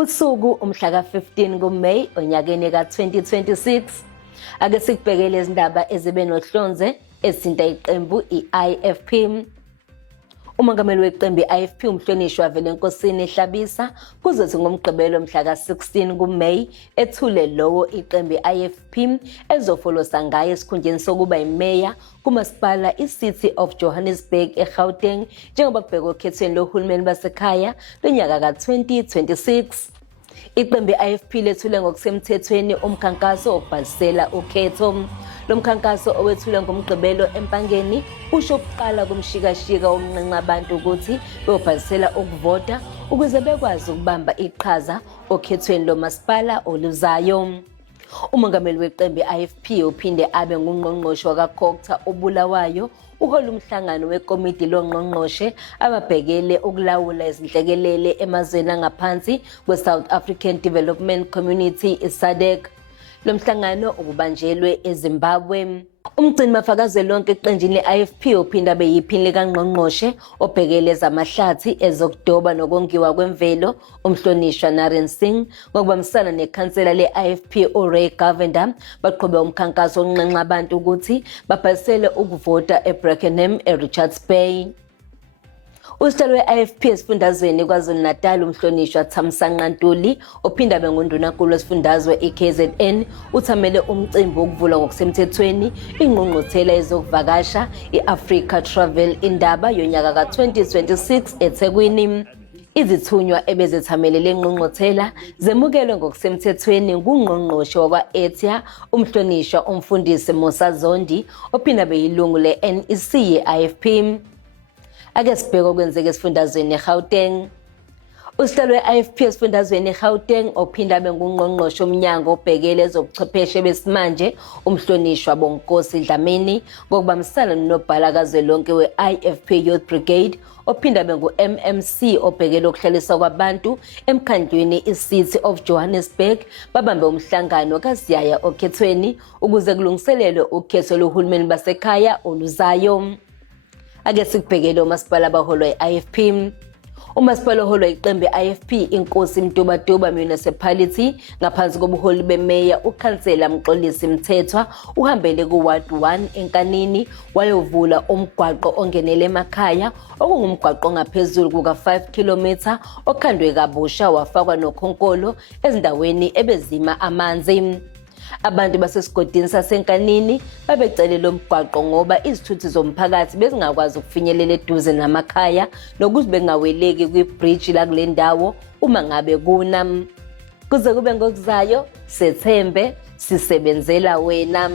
Usuku umhla ka-15 kuMeyi onyakeni ka-2026. Ake sikubhekele izindaba ezibe nohlonze ezinta iqembu i-IFP. Umongameli weqembu i-IFP umhlonishwa Velenkosini Hlabisa kuzothi ngomgqibelo mhla ka-16 kuMeyi ethule lowo iqembu i-IFP ezofolosa ngaye esikhundleni sokuba imeya kumasipala i-City of Johannesburg eGauteng njengoba kubhekwa okhethweni lohulumeni basekhaya lonyaka ka-2026. Iqembu i-IFP lethule ngokusemthethweni umkhankaso wokubhalisela ukhetho. Lo mkhankaso owethulwe ngomgqibelo empangeni usho ukuqala kumshikashika womnqenqe abantu ukuthi beyobhalisela ukuvota ukuze bekwazi ukubamba iqhaza okhethweni lomasipala oluzayo. Umongameli weqembu i-IFP uphinde abe ngungqongqoshe wakwaCokta uBulawayo uhola umhlangano wekomidi longqongqoshe ababhekele ukulawula izinhlekelele emazweni angaphansi kwe-South African Development Community i-SADC. Lo mhlangano ububanjelwe eZimbabwe. Umgcini mafakazwelonke eqenjini le-IFP uphinda abe yiphini likangqongqoshe obhekele ezamahlathi ezokudoba nokongiwa kwemvelo umhlonishwa Naren Singh ngokubambisana nekhansela le-IFP uRay Govender baqhube umkhankaso onqenqa abantu ukuthi babhalisele ukuvota eBrackenham eRichards Bay. Usihlalo we-IFP esifundazweni KwaZulu-Natal umhlonishwa Thamsanqa Ntuli ophinda abe nguNdunankulu wesifundazwe iKZN uthamele umcimbi wokuvula ngokusemthethweni ingqungquthela ezokuvakasha i-Africa Travel indaba yonyaka ka-2026 eThekwini. Izithunywa ebezethamele le ngqungquthela zemukelwe ngokusemthethweni ngungqongqoshe wakwa-ETIA umhlonishwa umfundisi Musa Zondi ophinda abe yilungu le-NEC ye-IFP. Ake sibheke okwenzeka esifundazweni eGauteng. Usihlalo we-IFP esifundazweni eGauteng ophinda abe ngungqongqoshe umnyango obhekele ezobuchwepheshe besimanje umhlonishwa Bonkosi Dlamini ngokubambisana nonobhala kazwelonke we-IFP Youth Brigade ophinda abe ngu-MMC obhekele ukuhlaliswa kwabantu emkhandlwini i-City of Johannesburg babambe umhlangano kaSiyaya okhethweni ukuze kulungiselelwe ukhetho lohulumeni basekhaya oluzayo. Ake sikubhekele umasipala abaholwa i-IFP. Umasipala oholwa iqembu i-IFP Inkosi Mtubatuba Municipality ngaphansi kobuholi bemeya ukhansela Mxolisi Mthethwa uhambele ku-Ward 1 eNkanini wayovula umgwaqo ongenele emakhaya okungumgwaqo ongaphezulu kuka-5 km okhandwe kabusha wafakwa nokhonkolo ezindaweni ebezima amanzi. Abantu basesigodini saseNkanini babecele lo mgwaqo ngoba izithuthi zomphakathi bezingakwazi ukufinyelela eduze namakhaya nokuthi bengaweleki kwibridge la kule ndawo uma ngabe kuna. Kuze kube ngokuzayo sethembe sisebenzela wena.